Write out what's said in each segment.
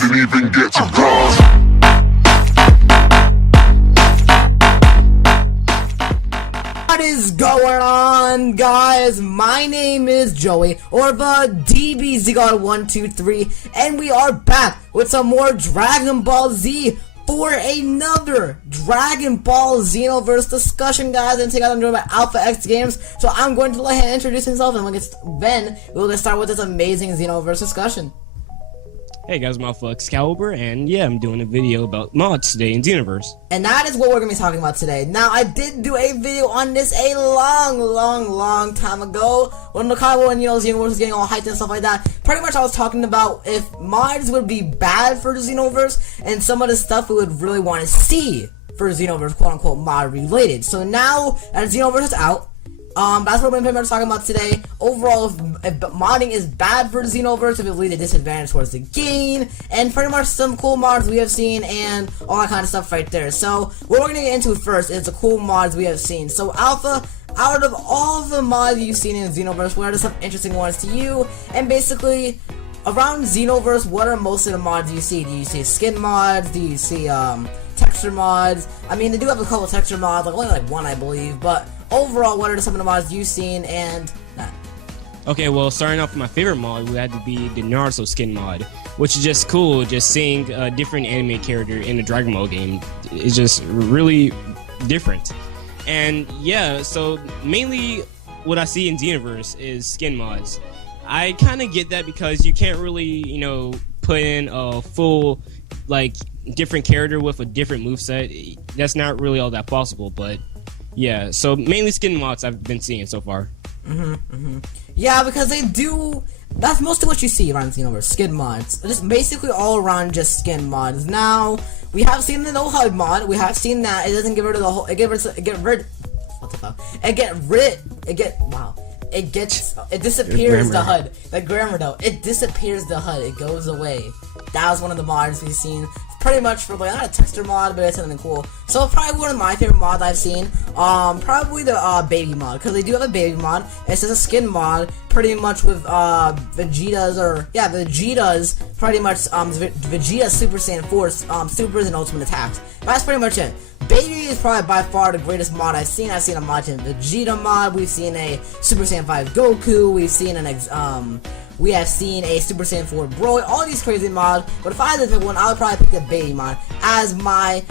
didn't even get to bronze. What is going on, guys? My name is Joey, or the DBZGod123, and we are back with some more Dragon Ball Z for another Dragon Ball Xenoverse discussion, guys. And today I'm doing about Alpha X games, so I'm going to let him introduce himself, and then we'll get started with this amazing Xenoverse discussion. Hey guys, I'm Alpha Excalibur, and yeah, I'm doing a video about mods today in Xenoverse. And that is what we're going to be talking about today. Now, I did do a video on this a long time ago, when Xenoverse was getting all hyped and stuff like that. Pretty much I was talking about if mods would be bad for Xenoverse, and some of the stuff we would really want to see for Xenoverse, quote-unquote, mod related. So now, that Xenoverse is out, that's what we're pretty much talking about today. Overall, if modding is bad for Xenoverse, if it leads to disadvantage towards the game, and pretty much some cool mods we have seen, and all that kind of stuff right there. So, what we're gonna get into first is the cool mods we have seen. So, Alpha, out of all the mods you've seen in Xenoverse, what are some interesting ones to you? And basically, around Xenoverse, what are most of the mods you see? Do you see skin mods? Do you see, texture mods? I mean, they do have a couple texture mods, only like one, I believe, but overall, what are some of the mods you've seen and that? Okay, well, starting off with my favorite mod would have to be the Naruto skin mod, which is just cool. Just seeing a different anime character in a Dragon Ball game is just really different. And yeah, so mainly what I see in Xenoverse is skin mods. I kind of get that because you can't really, put in a full, different character with a different moveset. That's not really all that possible, but yeah, so mainly skin mods I've been seeing so far. Yeah, because they do. That's most of what you see around Xenoverse, skin mods. Just basically all around just skin mods. Now, we have seen the no HUD mod. We have seen that it doesn't get rid of the whole. It disappears the HUD. The grammar though, it disappears the HUD. It goes away. That was one of the mods we've seen. Pretty much for not a texture mod, but it's something cool. So probably one of my favorite mods I've seen, probably the baby mod, because they do have a baby mod. It's just a skin mod, pretty much with Vegeta's pretty much Vegeta's Super Saiyan 4 supers and ultimate attacks. That's pretty much it. Baby is probably by far the greatest mod I've seen. I've seen a Vegeta mod. We've seen a Super Saiyan 5 Goku. We've seen we have seen a Super Saiyan 4 Broly, all these crazy mods, but if I had to pick one, I would probably pick the baby mod as my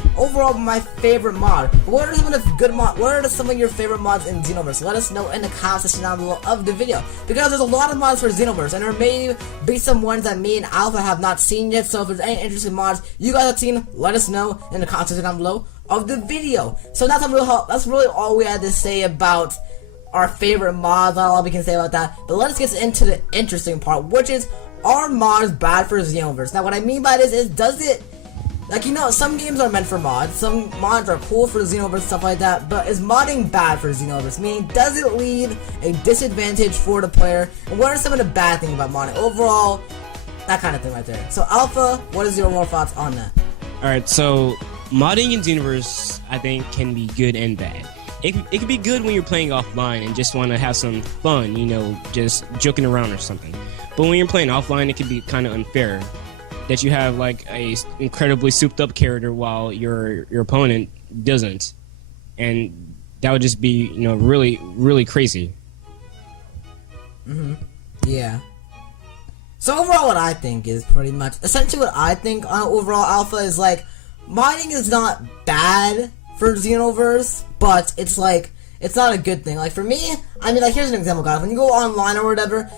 favorite mod. But what are some of the good mods? What are some of your favorite mods in Xenoverse? Let us know in the comment section down below of the video, because there's a lot of mods for Xenoverse, and there may be some ones that me and Alpha have not seen yet. So if there's any interesting mods you guys have seen, let us know in the comment section down below of the video. So that's really all we had to say about our favorite mods. Not a lot we can say about that, but let us get into the interesting part, which is, are mods bad for Xenoverse? Now what I mean by this is, does it, some games are meant for mods, some mods are cool for Xenoverse, stuff like that, but is modding bad for Xenoverse? Meaning, does it leave a disadvantage for the player, and what are some of the bad things about modding overall? That kind of thing right there. So Alpha, what is your overall thoughts on that? Alright, so modding in Xenoverse I think can be good and bad. It can be good when you're playing offline and just want to have some fun, just joking around or something. But when you're playing offline, it can be kind of unfair that you have a incredibly souped up character while your opponent doesn't, and that would just be really crazy. Yeah. So overall, what I think is pretty much essentially what I think on overall Alpha is modding is not bad for Xenoverse, but it's not a good thing. For me, here's an example, guys. When you go online or whatever,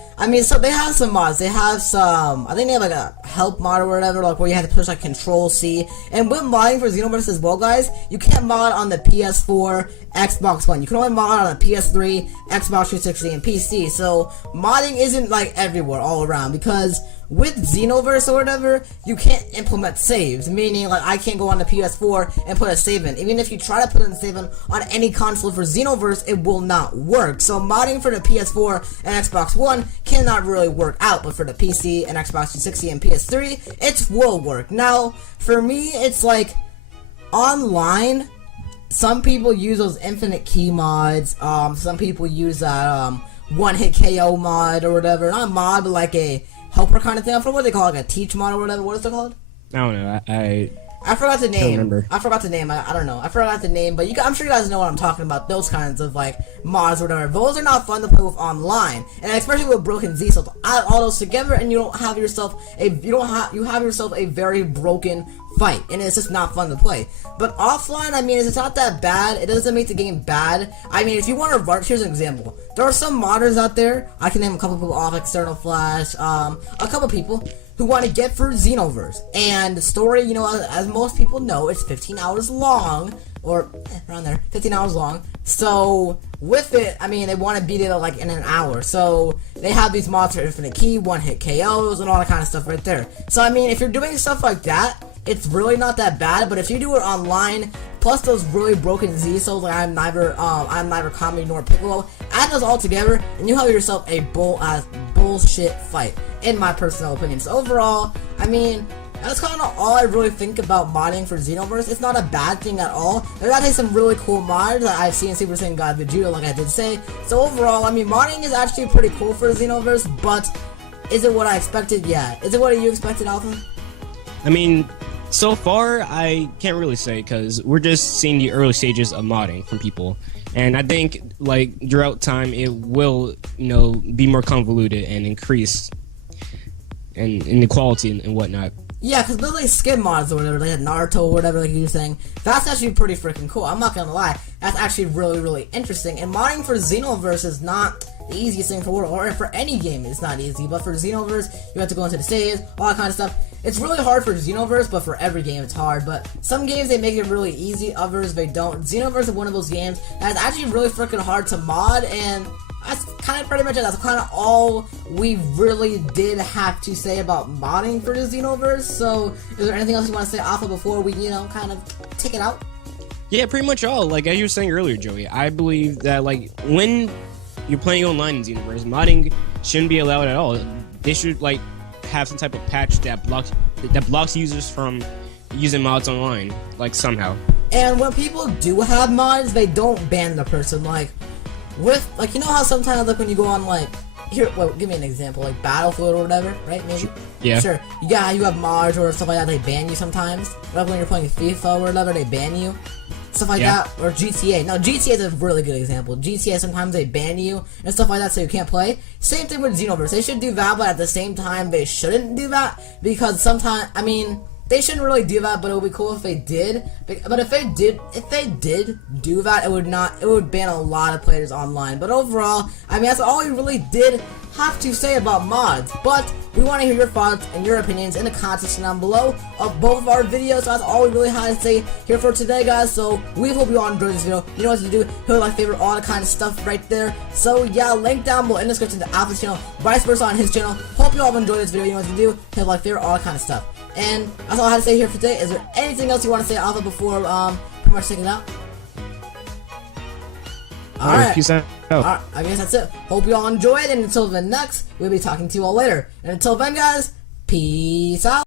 so they have some mods. They have some, I think they have a help mod or whatever, where you have to push Control C. And with modding for Xenoverse as well, guys, you can't mod on the PS4, Xbox One. You can only mod on the PS3, Xbox 360, and PC. So modding isn't everywhere, all around, because with Xenoverse or whatever, you can't implement saves, meaning I can't go on the PS4 and put a save in. Even if you try to put in a save in on any console for Xenoverse, it will not work. So modding for the PS4 and Xbox One cannot really work out, but for the PC and Xbox 360 and PS3, it will work. Now, for me, it's online, some people use those infinite key mods, some people use that one-hit KO mod or whatever. Not a mod, but a helper kind of thing. I forget what they call it, a teach mod or whatever. What is it called? I don't know. I forgot the name. remember. I forgot the name. I don't know. I forgot the name, but I'm sure you guys know what I'm talking about. Those kinds of like mods or whatever. Those are not fun to play with online, and especially with broken Z. So add all those together, and you have yourself a very broken fight, and it's just not fun to play. But offline, I mean, it's not that bad. It doesn't make the game bad. I mean, if you want to run, here's an example. There are some modders out there. I can name a couple people off, External Flash, a couple people who want to get through Xenoverse. And the story, you know, as most people know, it's 15 hours long, or around there, 15 hours long. So with it, I mean, they want to beat it like in an hour. So they have these mods for Infinite Key, one-hit KOs, and all that kind of stuff right there. So I mean, if you're doing stuff like that, it's really not that bad. But if you do it online, plus those really broken Z souls, like I'm neither Kami nor Piccolo, add those all together, and you have yourself a bullshit fight, in my personal opinion. So overall, I mean, that's kind of all I really think about modding for Xenoverse. It's not a bad thing at all. There's actually some really cool mods that I've seen Super Saiyan God Vegeta, like I did say. So overall, I mean, modding is actually pretty cool for Xenoverse, but is it what I expected? Yeah. Is it what you expected, Alpha? I mean, so far, I can't really say, because we're just seeing the early stages of modding from people. And I think, like, throughout time, it will, you know, be more convoluted and increase in the quality and whatnot. Yeah, because there's like skin mods or whatever, like Naruto or whatever, like you were saying. That's actually pretty freaking cool. I'm not gonna lie. That's actually really, really interesting. And modding for Xenoverse is not the easiest thing for or for any game. It's not easy. But for Xenoverse, you have to go into the stages, all that kind of stuff. It's really hard for Xenoverse, but for every game it's hard. But some games they make it really easy, others they don't. Xenoverse is one of those games that's actually really freaking hard to mod, and that's kind of pretty much it. That's kind of all we really did have to say about modding for the Xenoverse. So, is there anything else you want to say, Alpha, before we, you know, kind of take it out? Yeah, pretty much all. Like, as you were saying earlier, Joey, I believe that, like, when you're playing online in Xenoverse, modding shouldn't be allowed at all. They should, like, have some type of patch that blocks users from using mods online, like, somehow. And when people do have mods, they don't ban the person, like, with, like, you know how sometimes, like, when you go on, like, here, well, give me an example, like, Battlefield or whatever, right, maybe? Yeah. Sure. Yeah, you have mods or stuff like that, they ban you sometimes. Like, when you're playing FIFA or whatever, they ban you. Stuff like that, or GTA. No, GTA is a really good example. GTA, sometimes they ban you and stuff like that, so you can't play. Same thing with Xenoverse. They should do that, but at the same time, they shouldn't do that, because sometimes, I mean, they shouldn't really do that, but it would be cool if they did. But if they did do that, it would ban a lot of players online. But overall, I mean, that's all we really did have to say about mods. But we want to hear your thoughts and your opinions in the comment section down below of both of our videos. So that's all we really had to say here for today, guys. So we hope you all enjoyed this video. You know what to do. Hit like, favorite, all that kind of stuff right there. So yeah, link down below in the description to Alpha's channel, vice versa on his channel. Hope you all enjoyed this video. You know what to do. Hit like, favorite, all that kind of stuff. And that's all I had to say here for today. Is there anything else you want to say, Alpha, before pretty much taking it out? Alright. Peace out. Alright, I guess that's it. Hope you all enjoyed, and until the next, we'll be talking to you all later. And until then, guys, peace out.